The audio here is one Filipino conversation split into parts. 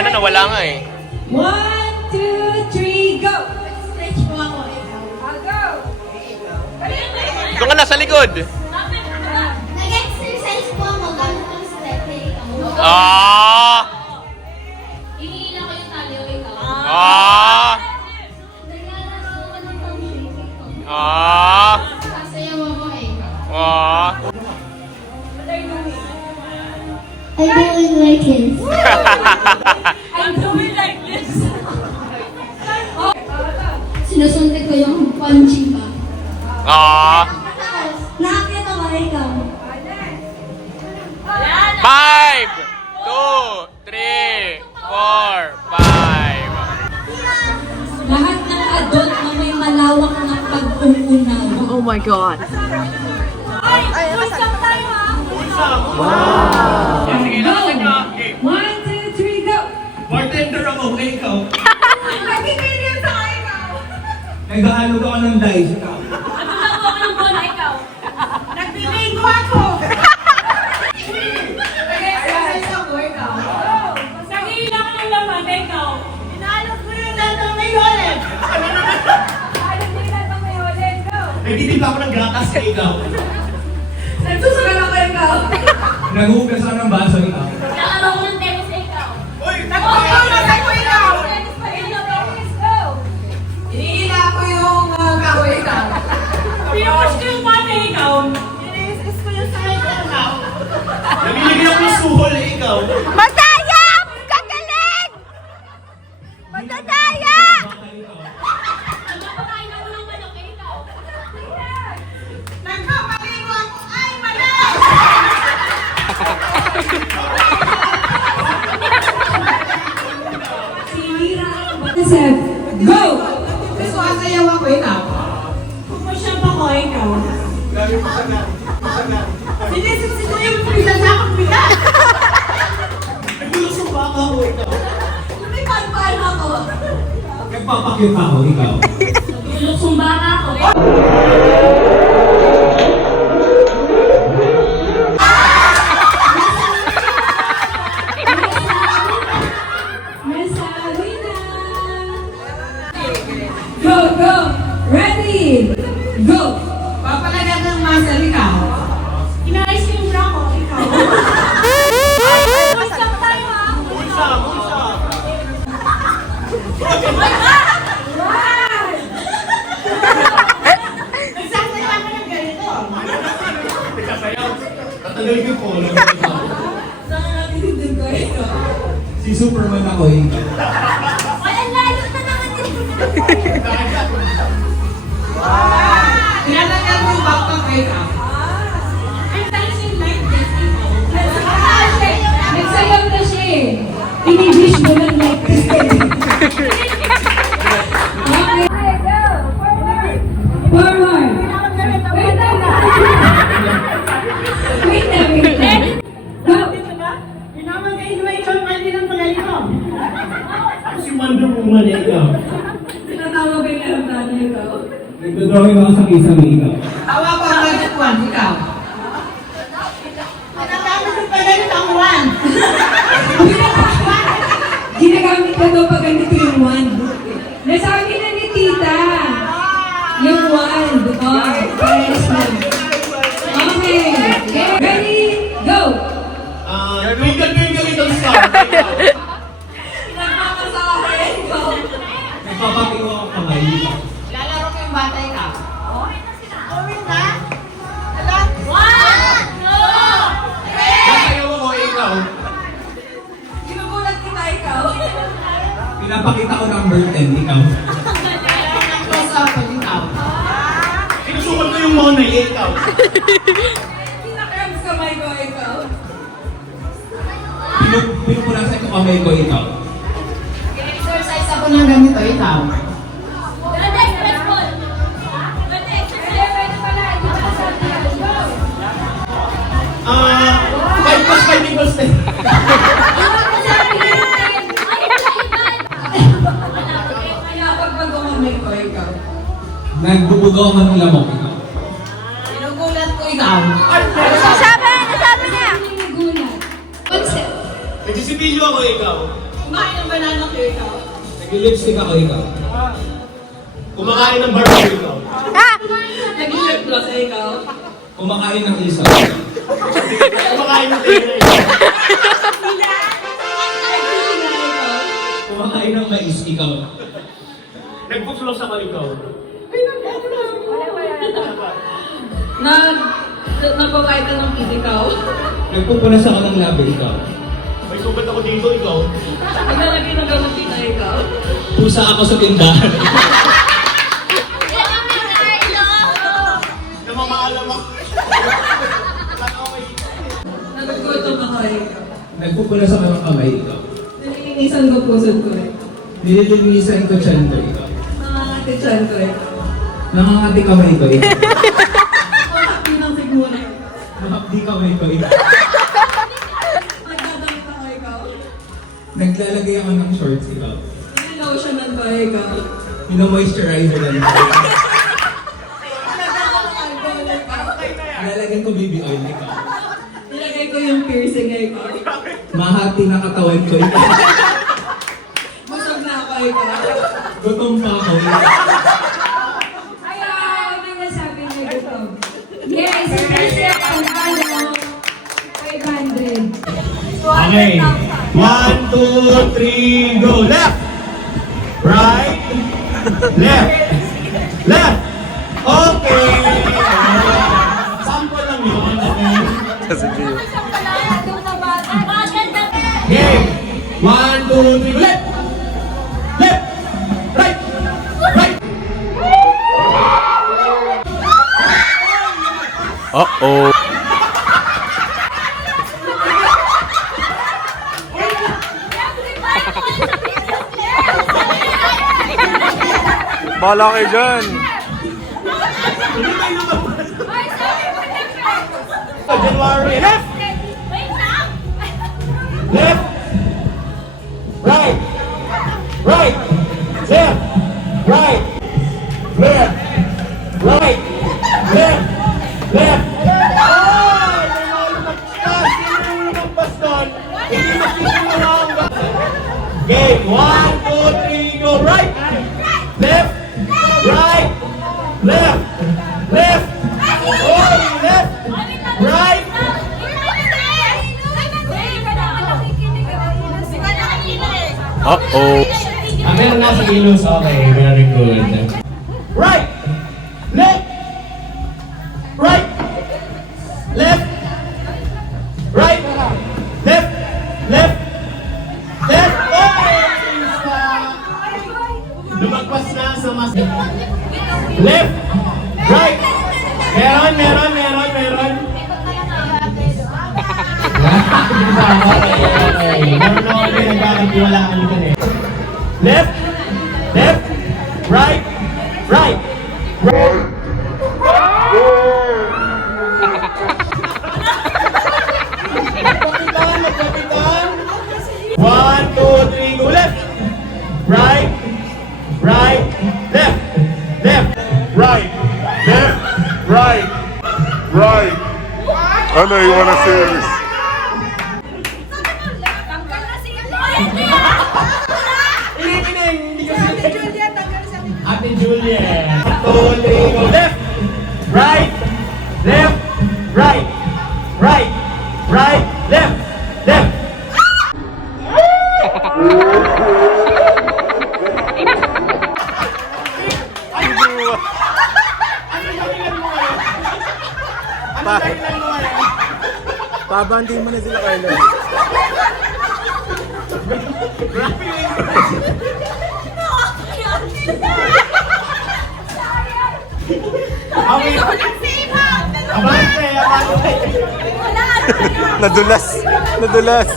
nga na, nawala nga eh. 1, 2, 3, go! Stretch mo ako, ikaw. Go! Doon ka na sa likod. Nag-exercise po ako, gamit ang stretch, ikaw. Ah! Iniila ko yung tali, ikaw. Ah! Naglalaro ko ng pang-shape, ikaw. Ah! Sasayaw ako, ikaw. Ah! I'm doing like this. I'm doing like this. Sinusuntik ko yung punching ba? Ah! Nakakit ako, ikaw. 5, 2, 3, 4, 5. Lahat ng adult na may malawak na pag-uunaw. Oh my God. Sige lang sa inyo. 1, 2, 3, go! Bartender ako, ikaw. Nagkikiliw sa ikaw! Naghahalog ako ng dice, ikaw. Nagbibigo ako! Nag-exercise ako, ikaw. Nag-iilang ng laman, ikaw. Inaalog ko yung lahat ng mayolet. Inaalog ko yung lahat ng mayolet, go! Nagtitimpla ako ng gatas, ikaw. Nagsusugal ako, ikaw. Naghuhugas ako ng baso, ikaw. Naglalaro ko ng tennis, ikaw. Uy! Nag-exercise ko, ikaw. Go! Iniila ko yung kahoy, ikaw. Pinupush ko yung mate, ikaw. Iniisis ko yung sakit, ikaw. Namimigay ako ng suhol, ikaw. Masaya! Kagaling! Madadaya! Nagpapakain ako ng manok, ikaw. Nagpapaligo ako. Ay, mali! Sinira ang Seb, go! Gusto kasayaw ako, ikaw. Pupush up ako, ikaw. Sinisip ko yung pisa sa akong bigat. Naglulusong pa ako, ikaw. Lumipad-pad ako. Nagpapakit ako, ikaw. Lulusong baka ako. Nasabi na. Go, go! Ready! Go! Papalagan ng muscle, ikaw. Inayos yung bra ko, ikaw. Push up tayo, ha? Bulsa, bulsa. One! Nagsasayaw ka ng ganito. Nagsasayaw. Tatagal ko po, ikaw. Nakakatitindin ko ito. Si Superman ako, ikaw. Walang lalo na naman din. Tinatanggal mo yung backpack ko, ikaw. I'm dancing like this, ikaw. Nagsayaw na siya eh. Pinibish mo lang like this. Okay. Go! Forward! Forward! Wait lang! Wait lang! Go! Ako si Wonder Woman, ikaw. Tinatawag yung alam ito. Nagdodrawing ako sa kisame, ikaw. Hawa ko ang magic wand, ikaw. Pagkatapos yung pagalit ang one. Ginagamit ko daw pag ganito yung wand. Nasabi na ni tita. Yung wand. Oh, yes, ma'am. Okay. Ready? Go! Twinkle, twinkle, little star, ikaw. Pinagmamasahe ko. Nagpapakit ako kamay, ikaw. Lalaro ko yung bata, ikaw. One, two, Sasayaw ako, ikaw. Ginugulat kita, ikaw. Pinapakita ko number 10, ikaw. Close up, ikaw. Sinusukat ko yung monay, ikaw. Kinakams kamay ko, ikaw. Pinupunasan ko kamay ko, ikaw. Exercise ako ng ganito, ikaw. Ganda, expressful. Ganda, expressful. Pwede pala, hindi ka sabi. Go! 5 plus 5 equals 10. Kaya pag mag-umamay ko, ikaw. Nagbubugaw ako ng lamok, ikaw. Ginugulat ko, ikaw. Sabi niya! Ginugulat. Concept. Nagsisipilyo ako, ikaw. Kumain banana cake ikaw. Nag-lipstick ako ikaw. Kumakain ng barbecue ikaw. Nag-lip gloss ikaw. Kumakain ng isaw. Kumakain ng tena ikaw. Kumakain ng mais ikaw. Nagpuplos ako ikaw. Nagpapahit ka ng kid ikaw. Nagpupunas ako ng labi ikaw. May sugat ako dito, ikaw. Naglalagay ng gamot dito ikaw. Pusa ako sa tindahan. Namamaalam ako. Nagugutom ako ikaw. Nagpupunas ako ng kamay ikaw. Nililinisan ko puso ko ikaw. Nililinisan ko tiyan ko ikaw. Nangangatitsan ko ikaw. Nangangati kamay ko ikaw. Makakapin ng sigmuna. Nakapdi kamay ko ikaw. Nagdadamit ako ikaw. Naglalagay ako ng shorts ikaw. Nilotionan ko ikaw. Pino-moisturizer lang ikaw. Nagdadamit ikaw. Lalagyan ko baby oil ikaw. Nilagay ko yung piercing ikaw. Mahati na katawan ko ikaw. Busog na ako ikaw. Gutom pa ako ikaw. Ayaw! May nasabi niyo gutom. Yes! Kasi ang ano, 500. Okay. 1, 2, 3, go. Left. Right. Left. Left. Okay. Sample lang yun. Okay. Game. 1, 2, 3, go. Left. Left. Right. Right. Uh-oh. Bala kayo dyan. January. Left. Left. Right. Right. Left. Right. Left. Right. Left. Left. Oh! May lumagpas doon. Hindi magsisimula ang game. 1, 2, 3, go. Right. Left. Right. Left. Left. Oh, left. Right. Uh-oh. Meron nasa ilos. Okay, very good. Right. Left. Right. Left. Right. Left. Left. Left. Oh! Lumagpas na sa mas... Left. Right. Meron. Meron ako pinagkakatiwalaan ka eh. Left. Left. Right. Right. Right. Magkapitan. 1, 2, 3, go. Left. Right. Right. Left. Left. Right. Left. Right. Right. I know you want to see this. Ate Juliet. 2, 3, go. Left. Right. Left. Right. Right. Right. Left. Left. Pabanding mo na sila, Carlo. Okay. Abante, abante. Nadulas. Nadulas.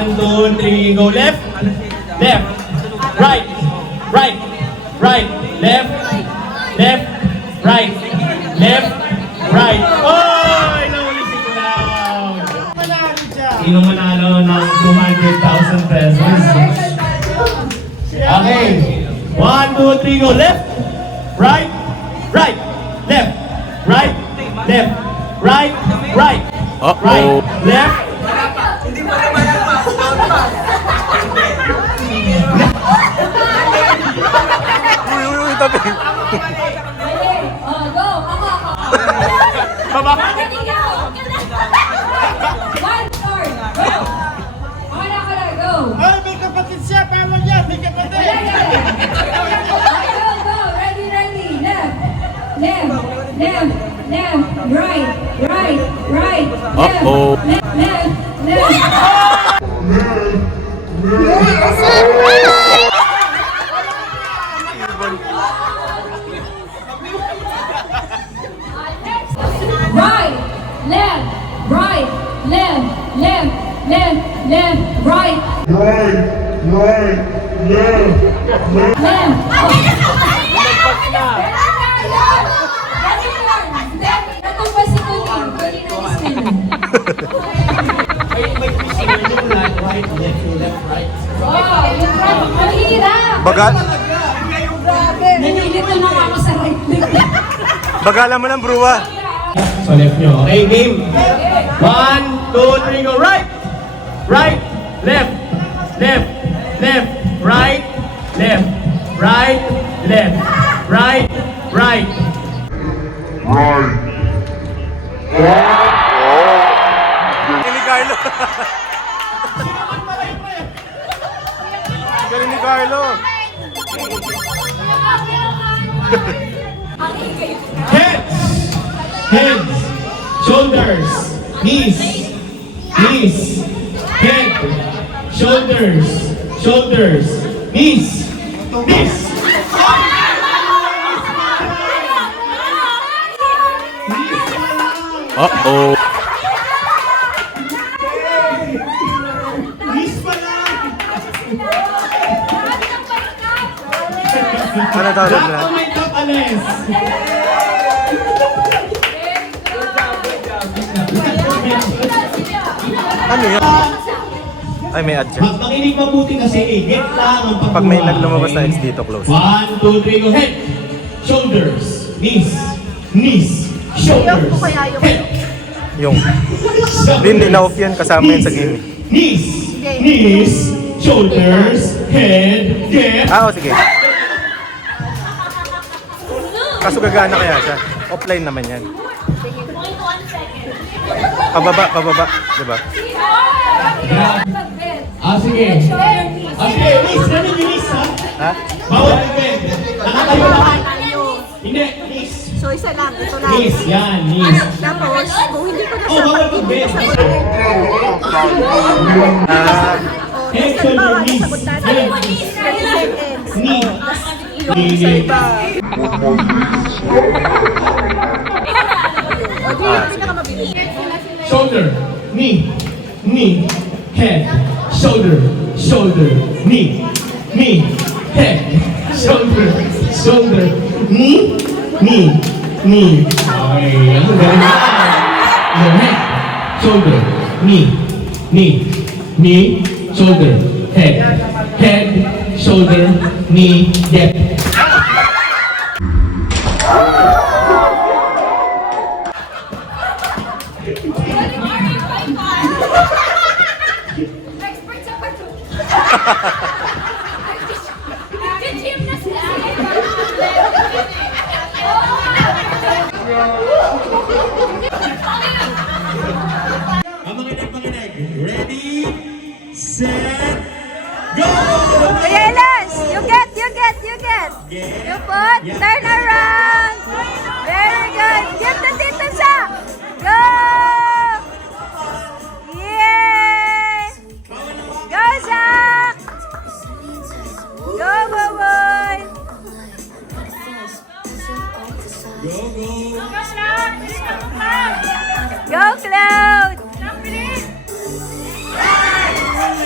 1, 2, 3, go. Left. Left. Right. Right. Right. Left. Left. Right. Left. Right. Oh! Nahuli si Cloud. Sino manalo ng 200,000 pesos? Okay. 1, 2, 3, go. Left. Right. Right. Left. Right. Left. Right. Right. Uh-oh. Right. Left. tabi. Oh, go! Ako! Magaling ako! One, turn! Go! Wala ka na, go! Ay, may kapatid siya. Bawal yan. May kapatid. Okay, go, go! Ready, ready! Left! Left! Left! Left! Right! Right! Right! Left! Uh-oh. Left! Left! Left! Right, left, right, left, left, left, left, right, Right, left. left. Natungba si Colin. Colin na listening. May physical yung right, left, right. Oh, yung right. Mahirap. Bagal, Nanilito na ako sa right leg. bagalan mo ng bruwa. So left nyo. Okay, game. 1, 2, 3, go. Right. Right. Left. Left. Left. Right. Left. Right. Left. Right. Right. Right. Galing ni Carlo. Galing ni Carlo. Heads. Heads. Shoulders. Knees. Knees. Head. Shoulders. Shoulders. Knees. Knees. Uh-oh. Knees pa lang. Ano tawag Lahat na? ng may top alis. Ano yan? Ay, may ad siya. Makinig mabuti kasi get lang ang pagkuha. Pag may lumabas na X dito, close. 1, 2, 3, go. Head. Shoulders. Knees. Knees. Shoulders. Head. Yung, hindi na-off yan. Kasama yan sa game. Knees. Knees. Shoulders. Head. Get. Ah, oh, sige. Kaso gagana kaya siya. Offline naman yan. Pababa, pababa. Diba? Sige. Sige, knees. Ano yung knees, ha? Ha? Bawal yung bend. Nakatayo naman. Hindi, knees. So, isa lang. Ito lang. Knees, yan, knees. Tapos, kung hindi ko na Oh, bawal yung bend. Head, shoulder, knees. Head, knee. Knee. Shoulder, knee, knee, head, shoulder, shoulder, knee, knee, head, shoulder, shoulder, knee, knee, knee. Okay, ang galing na. Your head, shoulder, knee, knee, knee, shoulder, head, shoulder, knee, get. Expert sa pato. Gymnast na. Makinig. Ready, set, go! Kuya Elas, you get. You put, turn around. Very good. Give the tito siya. Go! Yay! Go, Zach! Go, boy! Go, Cloud!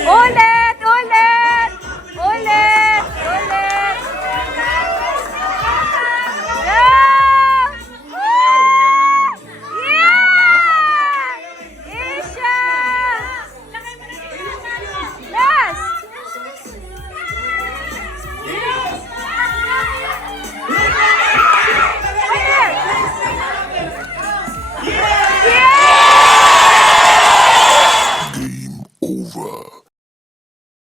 Uli!